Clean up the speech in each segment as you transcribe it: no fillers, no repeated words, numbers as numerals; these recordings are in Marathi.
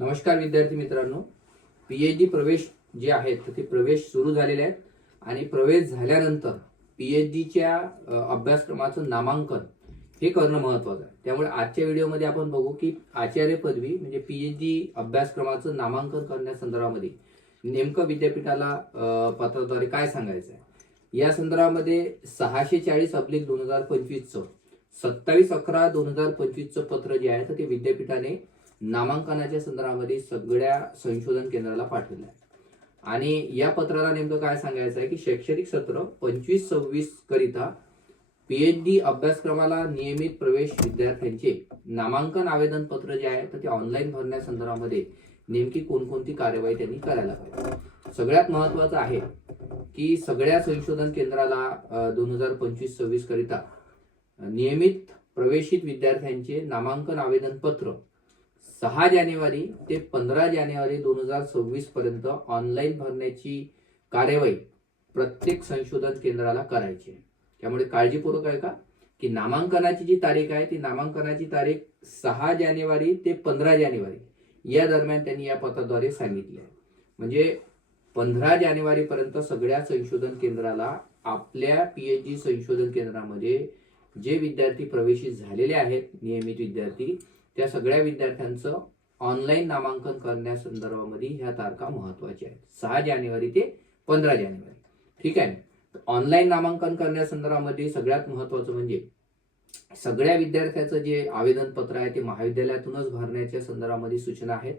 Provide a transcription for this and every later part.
नमस्कार विद्यार्थी मित्रांनो, पीएचडी प्रवेश जे आहेत तर ते प्रवेश सुरू झालेले आहेत आणि प्रवेश झाल्यानंतर पीएचडीच्या अभ्यासक्रमाचं नामांकन हे करणं महत्त्वाचं आहे. त्यामुळे आजच्या व्हिडिओमध्ये आपण बघू की आचार्य पदवी म्हणजे पीएचडी अभ्यासक्रमाचं नामांकन करण्यासंदर्भामध्ये नेमकं विद्यापीठाला पत्राद्वारे काय सांगायचं आहे. या संदर्भामध्ये 640/2025चं 27/11/2025चं पत्र जे आहे तर ते विद्यापीठाने नामांकनाच्या संदर्भामध्ये सगळ्या संशोधन केंद्राला पाठवलं आहे. आणि या पत्राला नेमकं काय सांगायचं आहे की शैक्षणिक सत्र 25-26 करिता पीएचडी अभ्यासक्रमाला नियमित प्रवेश विद्यार्थ्यांचे नामांकन आवेदन पत्र जे आहे तर ते ऑनलाईन भरण्यासंदर्भामध्ये नेमकी कोणकोणती कार्यवाही त्यांनी करायला पाहिजे. सगळ्यात महत्वाचं आहे की सगळ्या संशोधन केंद्राला 2025-26 करिता नियमित प्रवेशित विद्यार्थ्यांचे नामांकन आवेदन पत्र 6 जानेवारी ते 15 जानेवारी 2026 पर्यंत ऑनलाईन भरण्याची कार्यवाही प्रत्येक संशोधन केंद्राला करायची आहे. त्यामुळे काळजीपूर्वक आहे का की नामांकनाची जी तारीख आहे ती नामांकनाची तारीख 6 जानेवारी ते 15 जानेवारी या दरम्यान त्यांनी या पत्राद्वारे सांगितले आहे. म्हणजे 15 जानेवारी पर्यंत सगळ्या संशोधन केंद्राला आपल्या पीएचडी संशोधन केंद्रामध्ये जे विद्यार्थी प्रवेशित झालेले आहेत नियमित विद्यार्थी त्या सगळ्या विद्यार्थ्यांचं ऑनलाईन नामांकन करण्यासंदर्भामध्ये ह्या तारखा महत्वाच्या आहेत. 6 जानेवारी ते 15 जानेवारी. ठीक आहे. ऑनलाईन नामांकन करण्यासंदर्भामध्ये सगळ्यात महत्वाचं म्हणजे सगळ्या विद्यार्थ्याचं जे आवेदन पत्र आहे ते महाविद्यालयातूनच भरण्याच्या संदर्भामध्ये सूचना आहेत.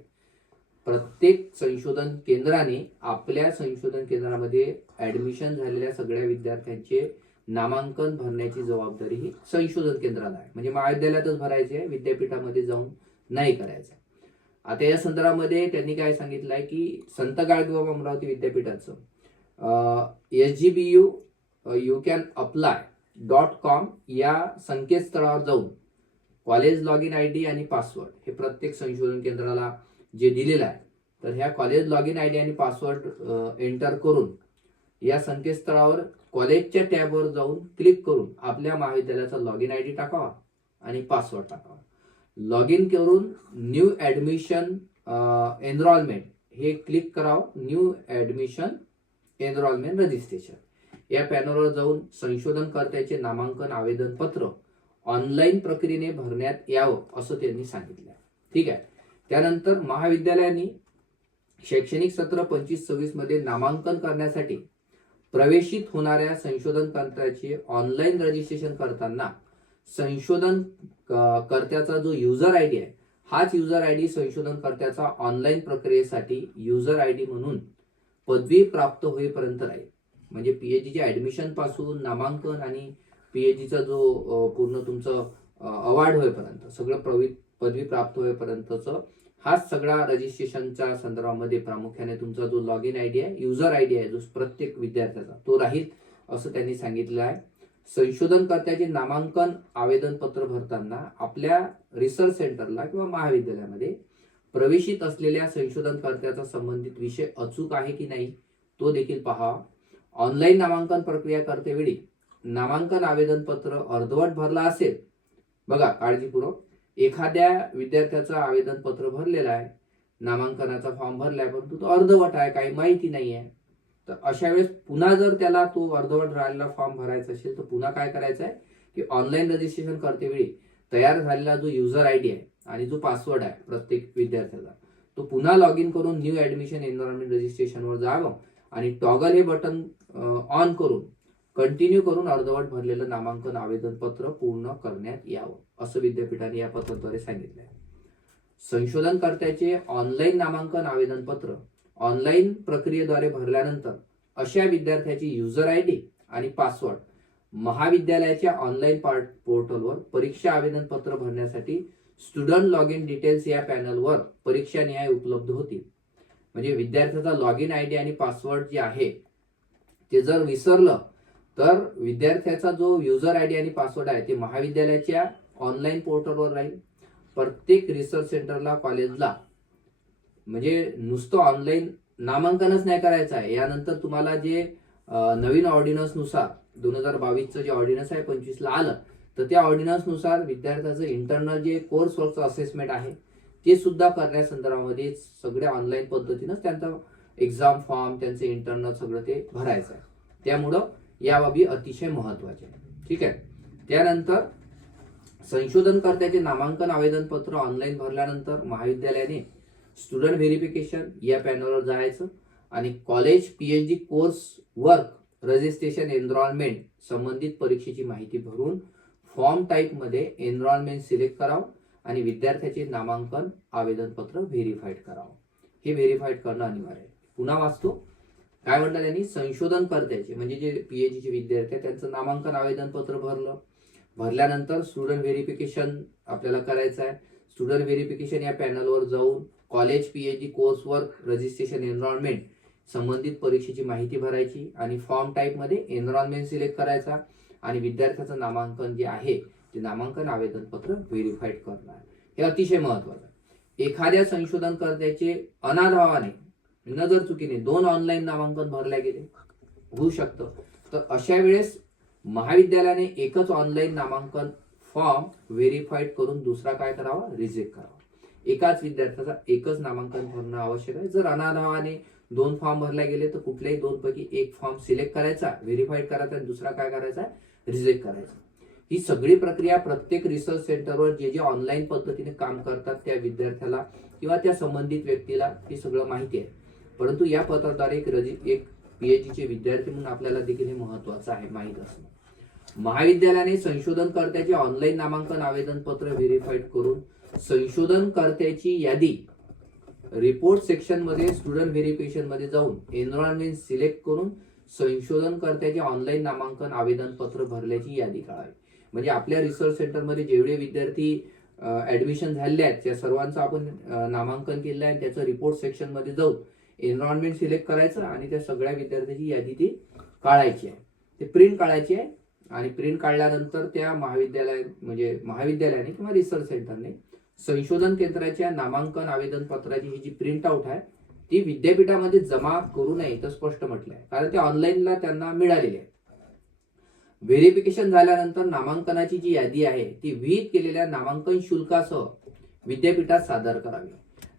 प्रत्येक संशोधन केंद्राने आपल्या संशोधन केंद्रामध्ये ऍडमिशन झालेल्या सगळ्या विद्यार्थ्यांचे नामांकन भरण्याची जबाबदारी ही संशोधन केंद्राला आहे. म्हणजे महाविद्यालयातच भरायचे आहे, विद्यापीठामध्ये जाऊन नाही करायचं. आता या संदर्भामध्ये त्यांनी काय सांगितलं आहे की संत गाडगेबाबा अमरावती विद्यापीठाचं SGBU you can apply.com या संकेतस्थळावर जाऊन कॉलेज लॉग इन ID आणि पासवर्ड हे प्रत्येक संशोधन केंद्राला जे दिलेलं आहे तर ह्या कॉलेज लॉग इन ID आणि पासवर्ड एंटर करून या संकेतस्थळावर कॉलेजच्या टॅबवर जाऊन क्लिक करून आपल्या महाविद्यालयाचा लॉग इन ID टाकावा आणि पासवर्ड टाकावा. लॉग इन करून न्यू ऍडमिशन एनरोलमेंट हे क्लिक करावं. न्यू ऍडमिशन एनरोलमेंट रजिस्ट्रेशन या पॅनलवर जाऊन संशोधनकर्त्याचे नामांकन आवेदन पत्र ऑनलाईन प्रक्रियेने भरण्यात यावं असं त्यांनी सांगितलं. ठीक आहे. त्यानंतर महाविद्यालयाने शैक्षणिक सत्र 25-26 मध्ये नामांकन करण्यासाठी प्रवेशित होणाऱ्या संशोधनकर्त्याचे ऑनलाईन रजिस्ट्रेशन करताना संशोधन कर्त्याचा जो युजर आयडी आहे हाच युजर आयडी संशोधनकर्त्याचा ऑनलाईन प्रक्रियेसाठी युजर आयडी म्हणून पदवी प्राप्त होईपर्यंत राहील. म्हणजे पीएचडीच्या ऍडमिशन पासून नामांकन आणि पीएचडीचा जो पूर्ण तुमचं अवॉर्ड होईपर्यंत सगळं पदवी प्राप्त होईपर्यंतचं हाच सगळा रजिस्ट्रेशनच्या संदर्भामध्ये प्रामुख्याने तुमचा जो लॉग इन आयडी आहे युजर आयडी आहे जो प्रत्येक विद्यार्थ्याचा तो राहील असं त्यांनी सांगितलं आहे. संशोधनकर्त्याचे नामांकन आवेदन पत्र भरताना आपल्या रिसर्च सेंटरला किंवा महाविद्यालयामध्ये प्रवेशित असलेल्या संशोधनकर्त्याचा संबंधित विषय अचूक आहे की नाही तो देखील पहा. ऑनलाईन नामांकन प्रक्रिया करतेवेळी नामांकन आवेदन पत्र अर्धवट भरला असेल बघा काळजीपूर्वक एखाद्या विद्यार्थ्याचं आवेदन पत्र भरलेलं आहे नामांकनाचा फॉर्म भरलाय परंतु तो अर्धवट आहे काही माहिती नाही आहे तर अशा वेळेस पुन्हा जर त्याला तो अर्धवट राहिलेला फॉर्म भरायचा असेल तर पुन्हा काय करायचं आहे की ऑनलाईन रजिस्ट्रेशन करतेवेळी तयार झालेला जो युजर आयडी आहे आणि जो पासवर्ड आहे प्रत्येक विद्यार्थ्याचा तो पुन्हा लॉग इन करून न्यू ऍडमिशन एनरोलमेंट रजिस्ट्रेशनवर जावं आणि टॉगल हे बटन ऑन करून कंटिन्यू करून अर्धवट भरलेलं नामांकन आवेदन पत्र पूर्ण करण्यात यावं असं विद्यापीठाने या पत्राद्वारे सांगितलं आहे. संशोधनकर्त्याचे ऑनलाईन नामांकन आवेदन पत्र ऑनलाईन प्रक्रियेद्वारे भरल्यानंतर अशा विद्यार्थ्याची युजर आयडी आणि पासवर्ड महाविद्यालयाच्या ऑनलाईन पोर्टलवर परीक्षा आवेदन पत्र भरण्यासाठी स्टुडंट लॉग इन डिटेल्स या पॅनलवर परीक्षा निहाय उपलब्ध होतील. म्हणजे विद्यार्थ्याचा लॉग इन आयडी आणि पासवर्ड जे आहे ते जर विसरलं तर विद्यार्थ्याचा जो युजर आयडी आणि पासवर्ड आहे ते महाविद्यालयाच्या ऑनलाईन पोर्टलवर राहील. प्रत्येक रिसर्च सेंटरला कॉलेजला म्हणजे नुसतं ऑनलाईन नामांकनच नाही करायचं आहे. यानंतर तुम्हाला जे नवीन ऑर्डिनन्स नुसार 2022चं जे ऑर्डिनन्स आहे 25 ला आलं तर त्या ऑर्डिनन्स नुसार विद्यार्थ्याचं इंटरनल जे कोर्स वर्कचं असेसमेंट आहे ते सुद्धा करण्यासंदर्भामध्ये सगळ्या ऑनलाईन पद्धतीनंच त्यांचा एक्झाम फॉर्म, त्यांचं इंटरनल सगळं ते भरायचं आहे. त्यामुळं या बाबी अतिशय महत्वाच्या आहे. ठीक आहे. त्यानंतर संशोधनकर्त्याचे नामांकन आवेदनपत्र ऑनलाईन भरल्यानंतर महाविद्यालयाने स्टुडंट व्हेरिफिकेशन या पॅनलवर जायचं आणि college PhD course work registration enrolment संबंधित परीक्षेची माहिती भरून फॉर्म टाईपमध्ये एनरोलमेंट सिलेक्ट करावं आणि विद्यार्थ्याचे नामांकन आवेदनपत्र व्हेरीफाईड करावं. हे व्हेरीफाईड करणं अनिवार्य आहे. पुन्हा वाचतो. काय म्हटलं त्यांनी? संशोधनकर्त्याचे म्हणजे जे पीएचडीचे विद्यार्थी आहेत त्यांचं नामांकन आवेदनपत्र भरल्यानंतर स्टुडंट व्हेरिफिकेशन आपल्याला करायचं आहे. स्टुडंट व्हेरिफिकेशन या पॅनलवर जाऊन college PhD course work registration enrolment संबंधित परीक्षेची माहिती भरायची आणि फॉर्म टाईपमध्ये एनरोलमेंट सिलेक्ट करायचा आणि विद्यार्थ्याचं नामांकन जे आहे ते नामांकन आवेदनपत्र व्हेरीफाईड करणार. हे अतिशय महत्वाचं आहे. एखाद्या संशोधनकर्त्याचे अनाधावाने नजर चुकीने 2 ऑनलाईन नामांकन भरल्या गेले होऊ शकतं, तर अशा वेळेस महाविद्यालयाने एकच ऑनलाईन नामांकन फॉर्म व्हेरीफाईड करून दुसरा काय करावा? रिजेक्ट करावा. एकाच विद्यार्थ्याचा एकच नामांकन भरणं आवश्यक आहे. जर अनाधावाने 2 फॉर्म भरले गेले तर कुठल्याही 2 पैकी एक फॉर्म सिलेक्ट करायचा, व्हेरीफाईड करायचा आणि दुसरा काय करायचा? रिजेक्ट करायचा. ही सगळी प्रक्रिया प्रत्येक रिसर्च सेंटरवर जे जे ऑनलाईन पद्धतीने काम करतात त्या विद्यार्थ्याला किंवा त्या संबंधित व्यक्तीला हे सगळं माहिती आहे. परंतु या पत्राद्वारे एक पीएचडीचे विद्यार्थी म्हणून आपल्याला देखील हे महत्वाचं आहे माहीत असणं. महाविद्यालयाने संशोधनकर्त्याचे ऑनलाईन नामांकन आवेदनपत्र व्हेरीफाईड करून संशोधनकर्त्याची यादी रिपोर्ट सेक्शन मध्ये स्टुडंट व्हेरिफिकेशन मध्ये जाऊन एनरोलमेंट सिलेक्ट करून संशोधनकर्त्याचे ऑनलाईन नामांकन आवेदनपत्र भरल्याची यादी काढावी. म्हणजे आपल्या रिसर्च सेंटरमध्ये जेवढे विद्यार्थी ऍडमिशन झाले आहेत त्या सर्वांचं आपण नामांकन केलं आहे. त्याचं रिपोर्ट सेक्शन मध्ये जाऊन एनरोलमेंट सिलेक्ट करायचं आणि त्या सगळ्या विद्यार्थ्यांची यादी ती काढायची आहे. ते प्रिंट काढायची आहे आणि प्रिंट काढल्यानंतर त्या महाविद्यालयाने किंवा रिसर्च सेंटरने संशोधन केंद्राच्या नामांकन आवेदन पत्राची ही जी प्रिंट आउट आहे ती विद्यापीठामध्ये जमा करू नये तर स्पष्ट म्हटलं आहे, कारण ते ऑनलाईनला त्यांना मिळालेली आहे. व्हेरिफिकेशन झाल्यानंतर नामांकनाची जी यादी आहे ती विहित केलेल्या नामांकन शुल्कासह विद्यापीठात सादर करावी.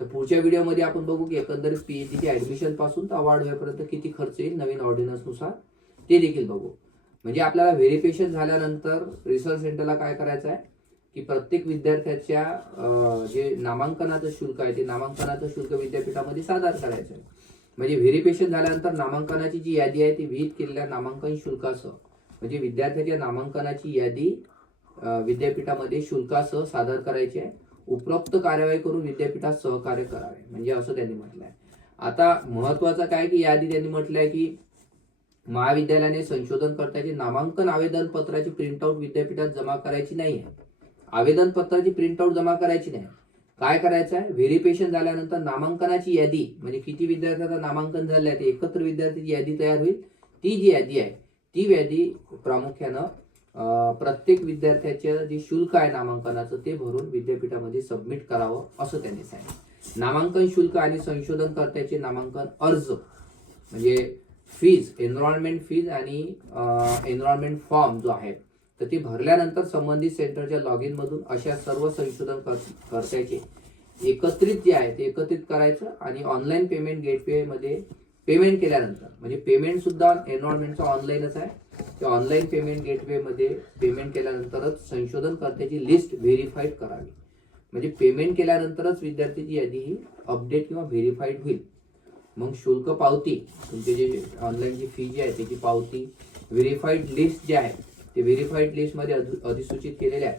तर पुढच्या व्हिडिओमध्ये आपण बघू की एकंदरीत पीएचडीचे ऍडमिशन पासून तर अवॉर्ड होईपर्यंत किती खर्च येईल नवीन ऑर्डिनन्स नुसार ते देखील बघू. म्हणजे आपल्याला व्हेरिफिकेशन झाल्यानंतर रिसर्च सेंटरला काय करायचं आहे की प्रत्येक विद्यार्थ्याच्या जे नामांकनाचं शुल्क आहे ते नामांकनाचं शुल्क विद्यापीठामध्ये सादर करायचं आहे. म्हणजे व्हेरिफिकेशन झाल्यानंतर नामांकनाची जी यादी आहे ती विहित केलेल्या नामांकन शुल्कासह म्हणजे विद्यार्थ्याच्या नामांकनाची यादी विद्यापीठामध्ये शुल्कासह सादर करायची आहे. उपरोक्त कार्यवाही करून विद्यापीठात सहकार्य करावे म्हणजे असं त्यांनी म्हटलंय. आता महत्वाचं काय की यादी त्यांनी म्हटलंय की महाविद्यालयाने संशोधनकर्त्याचे नामांकन आवेदन पत्राची प्रिंटआउट विद्यापीठात जमा करायची नाही. आवेदन पत्राची प्रिंटआउट जमा करायची नाही. काय करायचं आहे? व्हेरिफिकेशन झाल्यानंतर नामांकनाची यादी म्हणजे किती विद्यार्थ्यांचं नामांकन झालं आहे ते एकत्र विद्यार्थ्यांची यादी तयार होईल. ती जी यादी आहे ती यादी प्रामुख्यानं प्रत्येक विद्यार्थ्याचं जे शुल्क आहे नामांकनाचं ते भरून विद्यापीठामध्ये सबमिट करावं असं त्यांनी सांगितलं. नामांकन शुल्क आणि संशोधनकर्त्याचे नामांकन अर्ज म्हणजे फीज, एनरोलमेंट फीज आणि एनरोलमेंट फॉर्म जो आहे तर ते भरल्यानंतर संबंधित सेंटरच्या लॉग इन मधून अशा सर्व संशोधनकर्त्याचे एकत्रित जे आहे ते एकत्रित करायचं आणि ऑनलाईन पेमेंट गेटवे मध्ये पेमेंट केल्यानंतर म्हणजे पेमेंट सुद्धा एनरोलमेंटचं ऑनलाईनच आहे. त्या ऑनलाईन पेमेंट गेटवे मध्ये पेमेंट केल्यानंतरच संशोधनकर्त्याची लिस्ट व्हेरीफाईड करावी. म्हणजे पेमेंट केल्यानंतरच विद्यार्थ्याची यादी ही अपडेट किंवा व्हेरीफाईड होईल. मग शुल्क पावती तुमची जी ऑनलाईनची फी जी आहे त्याची पावती, व्हेरीफाईड लिस्ट जे आहे ते व्हेरीफाईड लिस्ट मध्ये अधिसूचित केलेल्या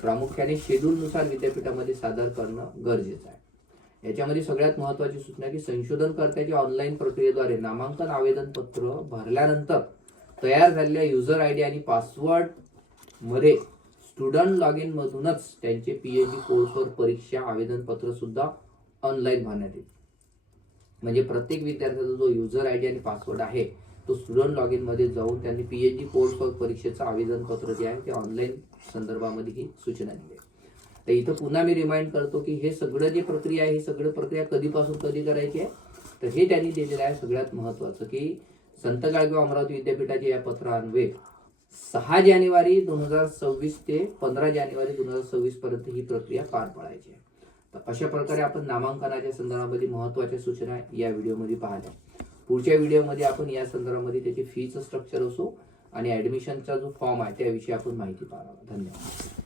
प्रामुख्याने शेड्यूल नुसार विद्यापीठामध्ये सादर करणं गरजेचं आहे. याच्यामध्ये सगळ्यात महत्वाची सूचना की संशोधनकर्त्याच्या ऑनलाईन प्रक्रियेद्वारे नामांकन आवेदन पत्र भरल्यानंतर तयार झालेल्या युजर आयडी आणि पासवर्ड मध्ये स्टुडंट लॉग इन मधूनच त्यांचे पीएचडी कोर्सवर परीक्षा आवेदन पत्र सुद्धा ऑनलाईन भरण्यात येईल. म्हणजे प्रत्येक विद्यार्थ्याचा जो युजर आयडी आणि पासवर्ड आहे तो स्टुडंट लॉग इन मध्ये जाऊन त्यांनी पीएचडी कोर्सवर परीक्षेचं आवेदन पत्र जे आहे ते ऑनलाईन संदर्भामध्ये ही सूचना दिली. तर इथं पुन्हा मी रिमाइंड करतो की हे सगळं जे प्रक्रिया आहे ही सगळं प्रक्रिया कधीपासून कधी करायची आहे तर हे त्यांनी दिलेलं आहे. सगळ्यात महत्वाचं की संत गाडगे अमरावती विद्यापीठाच्या या पत्रान्वये 6 जानेवारी 2026 ते 15 जानेवारी 2026 पर्यंत ही प्रक्रिया पार पाडायची आहे. तर अशा प्रकारे आपण नामांकनाच्या संदर्भामध्ये महत्त्वाच्या सूचना या व्हिडिओमध्ये पाहिल्या. पुढच्या व्हिडिओमध्ये आपण या संदर्भामध्ये त्याची फीचं स्ट्रक्चर असो आणि ऍडमिशनचा जो फॉर्म आहे त्याविषयी आपण माहिती पाहणार. धन्यवाद.